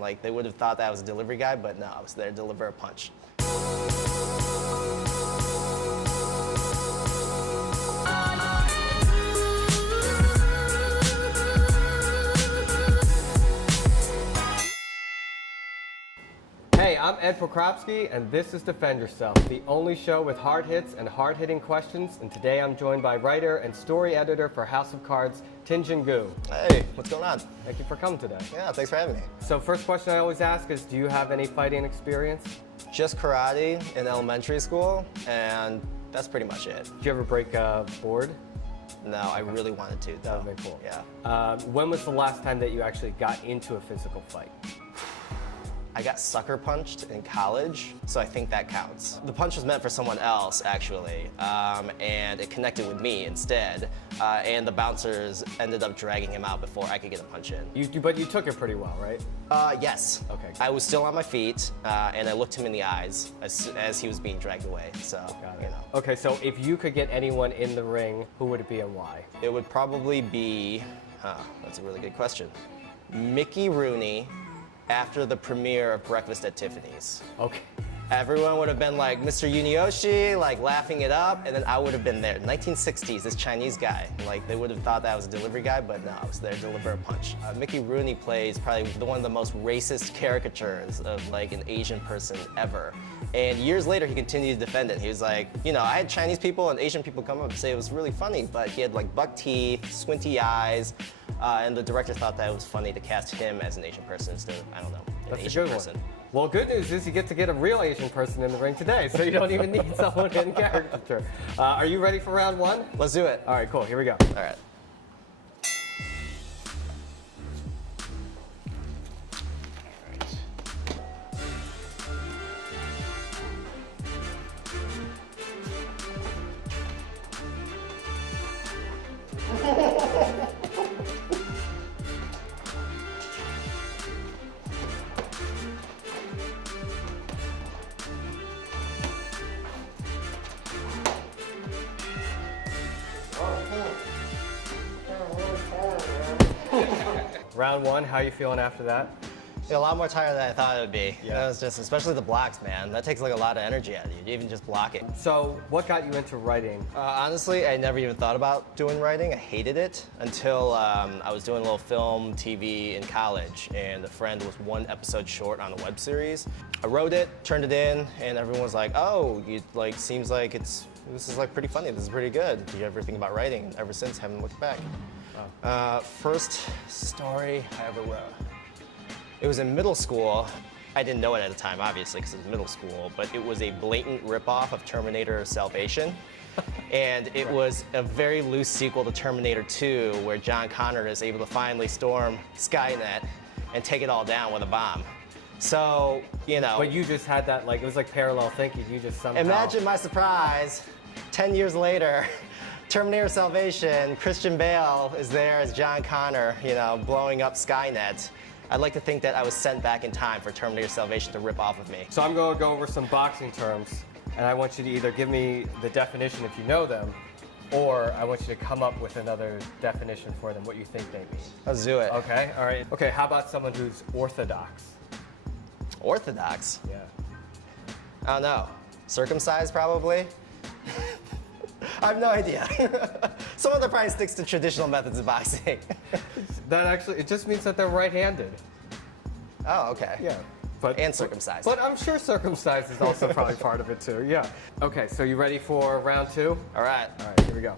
Like, they would have thought that I was a delivery guy, but no, I was there to deliver a punch. Hey, I'm Ed Prokropsky, and this is Defend Yourself, the only show with hard hits and hard-hitting questions. And today I'm joined by writer and story editor for House of Cards, Tian Jun Gu. Hey, what's going on? Thank you for coming today. Yeah, thanks for having me. So first question I always ask is, do you have any fighting experience? Just karate in elementary school, and that's pretty much it. Did you ever break a board? No, I really wanted to, though. That would be cool. Yeah. When was the last time that you actually got into a physical fight? I got sucker punched in college, so I think that counts. The punch was meant for someone else, actually, and it connected with me instead, and the bouncers ended up dragging him out before I could get a punch in. But you took it pretty well, right? Yes. Okay. I was still on my feet, and I looked him in the eyes as he was being dragged away, so, you know. Okay, so if you could get anyone in the ring, who would it be and why? It would probably be, that's a really good question, Mickey Rooney, after the premiere of Breakfast at Tiffany's. Okay. Everyone would have been like, Mr. Yunioshi, like laughing it up, and then I would have been there. 1960s, this Chinese guy. Like, they would have thought that I was a delivery guy, but no, I was there to deliver a punch. Mickey Rooney plays probably one of the most racist caricatures of like an Asian person ever. And years later, he continued to defend it. He was like, you know, I had Chinese people and Asian people come up and say it was really funny, but he had like buck teeth, squinty eyes, and the director thought that it was funny to cast him as an Asian person instead of, I don't know, an Asian person. One. Well, good news is you get to get a real Asian person in the ring today, so you don't even need someone in caricature. Are you ready for round one? Let's do it. All right, cool. Here we go. All right. Round one, how are you feeling after that? Yeah, a lot more tired than I thought it would be. Yeah. It was just, especially the blocks, man. That takes like a lot of energy out of you, even just blocking. So, what got you into writing? Honestly, I never even thought about doing writing. I hated it until I was doing a little film, TV in college, and a friend was one episode short on a web series. I wrote it, turned it in, and everyone was like, "Oh, you like seems like this is like pretty funny. This is pretty good. Do you ever think about writing?" And ever since, haven't looked back. Oh. First story I ever wrote. It was in middle school. I didn't know it at the time, obviously, because it was middle school, but it was a blatant ripoff of Terminator Salvation. And it was a very loose sequel to Terminator 2, where John Connor is able to finally storm Skynet and take it all down with a bomb. So, you know. But you just had that, like, it was like parallel thinking. You just somehow. Imagine my surprise, 10 years later, Terminator Salvation, Christian Bale is there as John Connor, you know, blowing up Skynet. I'd like to think that I was sent back in time for Terminator Salvation to rip off of me. So I'm going to go over some boxing terms, and I want you to either give me the definition if you know them, or I want you to come up with another definition for them, what you think they mean. Let's do it. Okay, all right. Okay, how about someone who's orthodox? Orthodox? Yeah. I don't know. Circumcised, probably? I have no idea. Someone that probably sticks to traditional methods of boxing. That actually, it just means that they're right-handed. Oh, okay. Yeah. And circumcised. But I'm sure circumcised is also probably part of it too, yeah. Okay, so you ready for round two? All right. All right, here we go.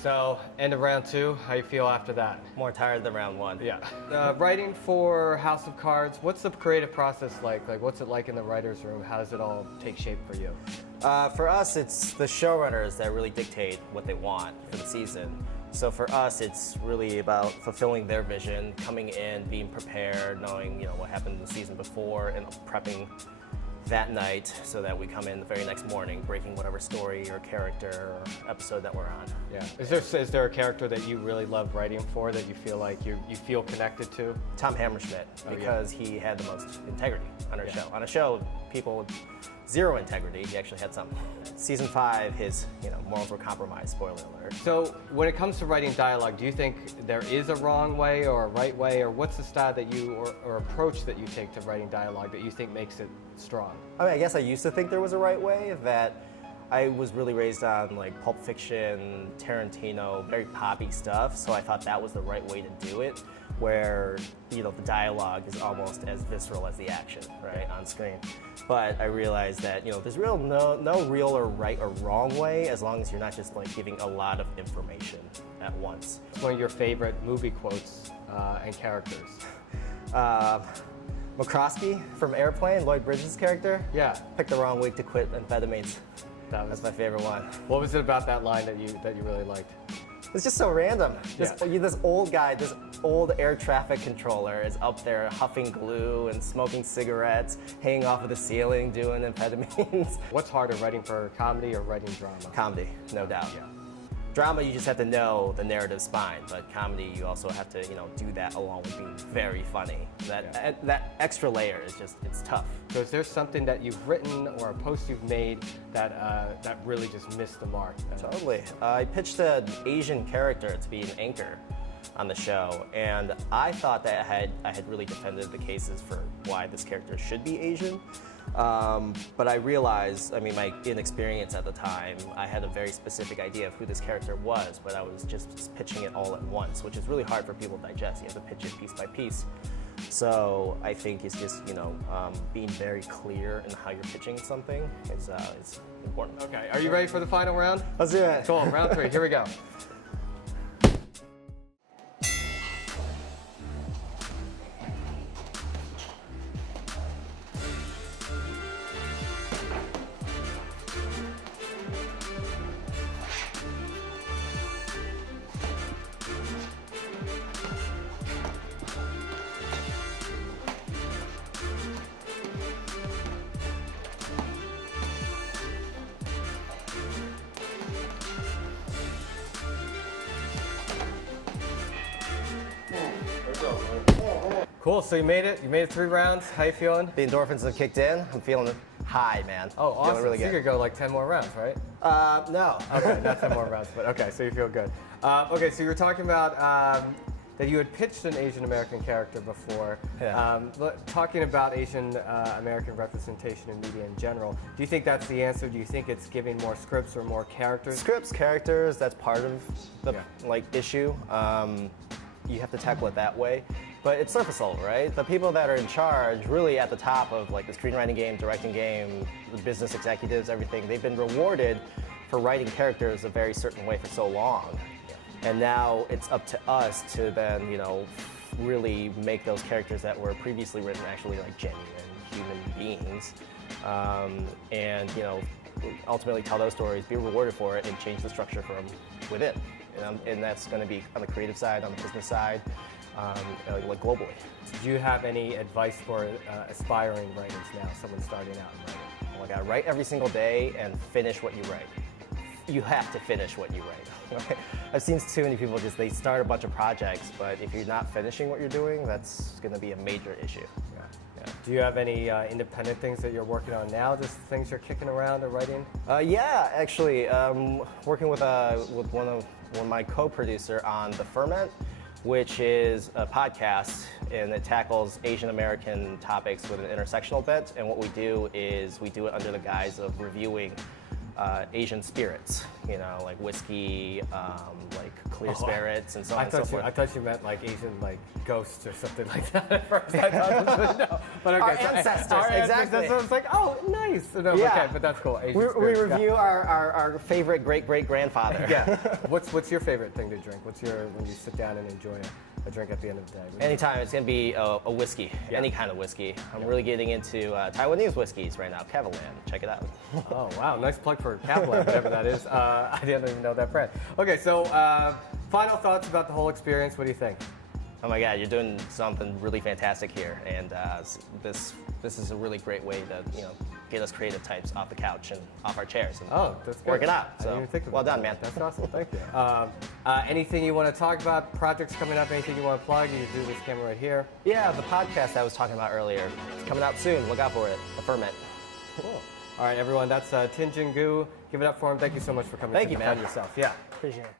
So, end of round two, how you feel after that? More tired than round one. Yeah. Writing for House of Cards, what's the creative process like? Like, what's it like in the writer's room? How does it all take shape for you? For us, it's the showrunners that really dictate what they want for the season. So for us, it's really about fulfilling their vision, coming in, being prepared, knowing what happened the season before, and prepping that night so that we come in the very next morning, breaking whatever story or character or episode that we're on. Yeah. Is there a character that you really love writing for that you feel like you feel connected to? Tom Hammerschmidt, because he had the most integrity on our show. On a show, people with zero integrity, he actually had some. Season 5, his morals were compromised, spoiler alert. So when it comes to writing dialogue, do you think there is a wrong way or a right way, or what's the style that you, or approach that you take to writing dialogue that you think makes it strong? I mean, I guess I used to think there was a right way, that I was really raised on like Pulp Fiction, Tarantino, very poppy stuff, so I thought that was the right way to do it, where the dialogue is almost as visceral as the action, right, on screen. But I realized that there's no real or right or wrong way, as long as you're not just like giving a lot of information at once. What's one of your favorite movie quotes and characters? McCroskey from Airplane, Lloyd Bridges' character. Yeah. Picked the wrong week to quit amphetamines. That's my favorite one. What was it about that line that you really liked? It's just so random. This old guy, this old air traffic controller is up there huffing glue and smoking cigarettes, hanging off of the ceiling, doing amphetamines. What's harder, writing for comedy or writing drama? Comedy, no doubt. Yeah. Drama, you just have to know the narrative spine, but comedy, you also have to, do that along with being very funny. That extra layer is it's tough. So is there something that you've written or a post you've made that really just missed the mark? Totally. I pitched an Asian character to be an anchor on the show, and I thought that I had really defended the cases for why this character should be Asian. But I realized, my inexperience at the time, I had a very specific idea of who this character was, but I was just pitching it all at once, which is really hard for people to digest. You have to pitch it piece by piece. So I think it's just, being very clear in how you're pitching something is important. Okay, are you ready for the final round? Let's do it. Cool, round 3, here we go. Cool, so you made it 3 rounds. How you feeling? The endorphins have kicked in. I'm feeling high, man. Oh, awesome. Feeling really so good. you could go like 10 more rounds, right? No. Okay, not 10 more rounds, but okay, so you feel good. Okay, so you were talking about that you had pitched an Asian American character before. Yeah. Talking about Asian American representation in media in general, do you think that's the answer? Do you think it's giving more scripts or more characters? Scripts, characters, that's part of the issue. You have to tackle it that way. But it's surface level, right? The people that are in charge, really at the top of like the screenwriting game, directing game, the business executives, everything, they've been rewarded for writing characters a very certain way for so long. And now it's up to us to then, really make those characters that were previously written actually like genuine human beings. And, ultimately tell those stories, be rewarded for it, and change the structure from within. And that's going to be on the creative side, on the business side, like globally. Do you have any advice for aspiring writers now, someone starting out in writing? Oh my God, write every single day and finish what you write. You have to finish what you write. I've seen too many people they start a bunch of projects, but if you're not finishing what you're doing, that's going to be a major issue. Yeah. Do you have any independent things that you're working on now, just things you're kicking around or writing? Yeah, actually, working with one of my co-producer on The Ferment, which is a podcast, and it tackles Asian American topics with an intersectional bent. And what we do is we do it under the guise of reviewing Asian spirits, like whiskey, like clear spirits, and so on and so forth. I thought you meant like Asian, like ghosts or something like that at first. I thought, no. But okay, our ancestors, exactly. So it's like, oh, nice. No, Yeah. Okay, but that's cool. Asian We spirits, review our favorite great-great-grandfather. Yeah. What's your favorite thing to drink? When you sit down and enjoy a drink at the end of the day? Anytime, it's going to be a whiskey, any kind of whiskey. I'm really getting into Taiwanese whiskeys right now, Cavalan. Check it out. Oh, wow. Nice plug for Kaplan, whatever that is. I didn't even know that brand. Okay, so Final thoughts about the whole experience. What do you think? Oh my God, you're doing something really fantastic here, and this is a really great way to get us creative types off the couch and off our chairs and That's good. work it out. I So didn't even think about well done, that. man. That's awesome. Thank you. Anything you want to talk about? Projects coming up? Anything you want to plug? You can do this camera right here. Yeah, the podcast I was talking about earlier, it's coming out soon. Look out for it. The Ferment. Cool. All right, everyone. That's Tian Jun Gu. Give it up for him. Thank you so much for coming. Thank to you, defend man. yourself. Yeah. Appreciate it.